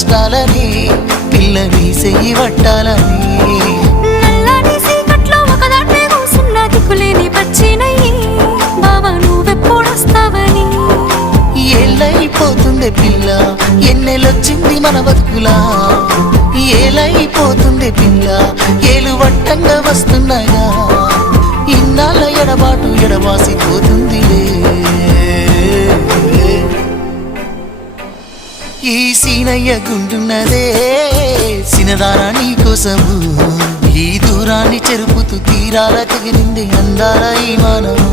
కష్టాలని పిల్లని చెయ్యి పట్టాలని నల్లని సీకట్లో ఒకదాన్నే కూసున్న దిక్కులేని పచ్చినయ్యి బావా నువ్వెప్పుడొస్తావని ఏళ్ళైపోతుంది పిల్ల ఎన్నెలొచ్చింది మన బతుకులా ఏలైపోతుంది పిల్ల ఏలు వట్టంగా వస్తున్నాగా ఇన్నాళ్ళ ఎడబాటు ఎడబాసిపోతుందిలే ఈ సీనయ్య గుంటున్నదే సినదారా నీ కోసము ఈ దూరాన్ని చెరుపుతూ తీరాల తగిలింది అందాల ఈ మానవు